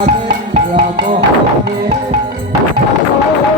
Ram Hare. Ram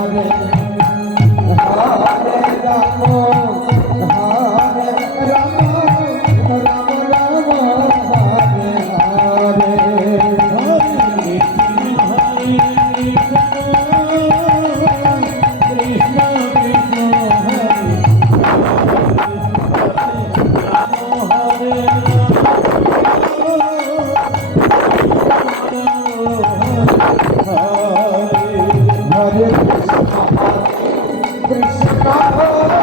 Oh,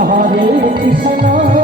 Hare Krishna